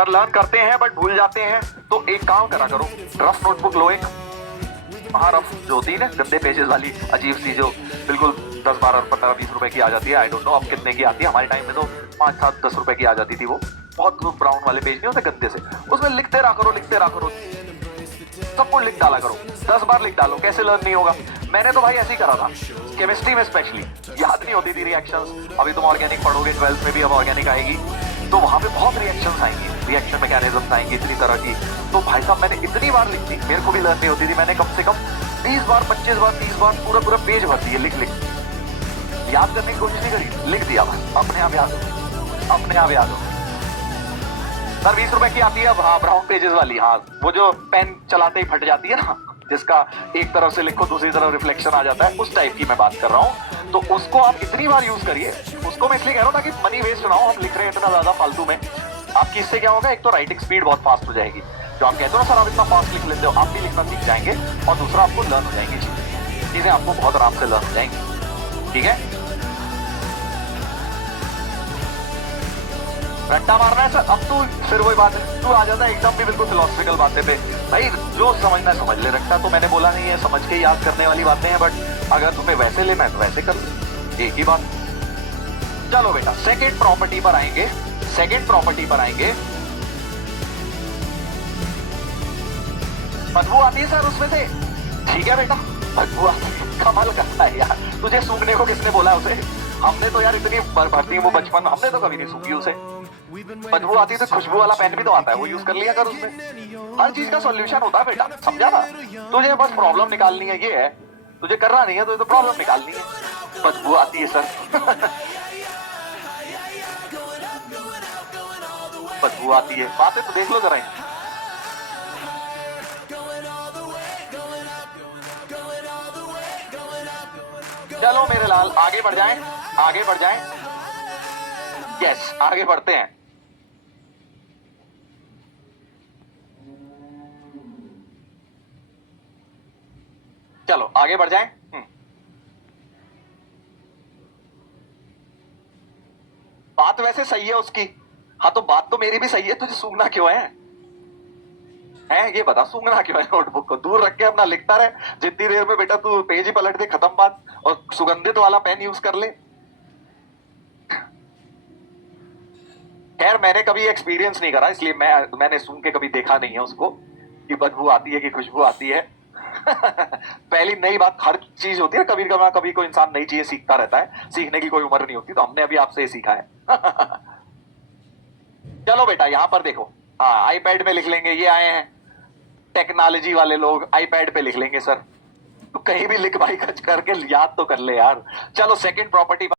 Sir learn करते हैं but भूल जाते हैं, तो एक काम करा करो, रफ नोटबुक लो एक, हाँ रफ जो होती है ना गंदे पेजेस वाली अजीब सी, जो बिल्कुल 10, 12, 15, 20 रुपए की आ जाती है, आई डोंट नो अब कितने की आती है, हमारे टाइम में तो 5, 7, 10 रुपए की आ जाती थी वो, बहुत ब्राउन वाले पेज नहीं होते गंदे से, उसमें लिखते रहा करो, लिखते रहा करो, सब कुछ लिख डाला करो, 10 बार लिख डालो, कैसे लर्न नहीं होगा। मैंने तो भाई ऐसे ही करा था केमिस्ट्री में स्पेशली, याद नहीं होती थी रिएक्शंस, अभी तुम ऑर्गेनिक पढ़ोगे 12th में भी, अब ऑर्गेनिक आएगी तो वहां पे बहुत रिएक्शंस आएंगी, रिएक्शन मैकेनिज्म आएंगी इतनी तरह की, तो भाई साहब मैंने इतनी बार लिख दी, मेरे को भी लर्न नहीं होती थी, मैंने कम से कम 20 बार 25 बार 30 बार पूरा पूरा पेज भर दिए लिख लिख, याद करने की कोशिश नहीं करी, लिख दिया बस, अपने आप याद हो, अपने आप याद हो। सर 20 रुपए की आती है अब, हाँ ब्राउन पेजेस वाली, हाँ वो जो पेन चलाते ही फट जाती है ना, जिसका एक तरफ से लिखो दूसरी तरफ रिफ्लेक्शन आ जाता है, उस टाइप की मैं बात कर रहा हूँ। तो उसको आप इतनी बार यूज करिए, उसको मैं इसलिए कह रहा हूँ ताकि मनी वेस्ट ना हो, हम लिख रहे हैं इतना ज्यादा फालतू में, आपकी इससे क्या होगा, एक तो राइटिंग स्पीड बहुत फास्ट हो जाएगी, जो आप कहते हो ना सर आप इतना फास्ट लिख लेते हो, आप भी लिखना सीख जाएंगे, और दूसरा आपको लर्न हो जाएंगी चीजें आपको बहुत आराम से लर्न हो जाएंगी, ठीक है। रट्टा मारना है सर, अब तू फिर वही बात है, तू आ जाता है एकदम भी बिल्कुल फिलोसफिकल बातें पे, भाई जो समझना समझ ले, रट्टा तो मैंने बोला नहीं है, समझ के याद करने वाली बातें हैं, बट अगर तुम्हें वैसे लेना है तो वैसे कर लो, एक ही बात। चलो बेटा सेकंड प्रॉपर्टी पर आएंगे, सेकंड प्रॉपर्टी पर आएंगे, बदबू आती है सर उसमें से, ठीक है बेटा बदबू आती है, कमाल करता है यार, तुझे सूंघने को किसने बोला उसे, हमने तो यार इतनी भरती वो बचपन, हमने तो कभी नहीं सूंघी उसे, बदबू आती है तो खुशबू वाला पेन भी तो आता है, वो यूज कर लिया कर, उसमें हर चीज का सॉल्यूशन होता है बेटा, समझा ना, तुझे बस प्रॉब्लम निकालनी है, ये है तुझे करना नहीं है, तुझे तो प्रॉब्लम निकालनी है, बदबू आती है सर बदबू आती है, बातें तो देख लो जरा, चलो मेरे लाल आगे बढ़ जाएं, आगे बढ़ जाएं, यस आगे बढ़ते हैं। चलो आगे बढ़ जाएं। बात वैसे सही है उसकी, हाँ तो बात तो मेरी भी सही है, तुझे सूंघना क्यों है ये बता, सूंघना क्यों है, नोटबुक को दूर रख के अपना लिखता रहे, जितनी देर में बेटा तू पेज ही पलट दे, खत्म बात, और सुगंधित वाला पेन यूज कर ले। खैर मैंने कभी एक्सपीरियंस नहीं करा, इसलिए मैंने सूंघ के कभी देखा नहीं है उसको कि बदबू आती है कि खुशबू आती है पहली नई बात, हर चीज होती है कभी कोई इंसान नई चीजें सीखता रहता है, सीखने की कोई उम्र नहीं होती, तो हमने अभी आपसे सीखा है चलो बेटा यहां पर देखो, हाँ आईपैड पे लिख लेंगे, ये आए हैं टेक्नोलॉजी वाले लोग, आईपैड पे लिख लेंगे सर, तो कहीं भी लिख भाई खच करके याद तो कर ले यार। चलो सेकंड प्रॉपर्टी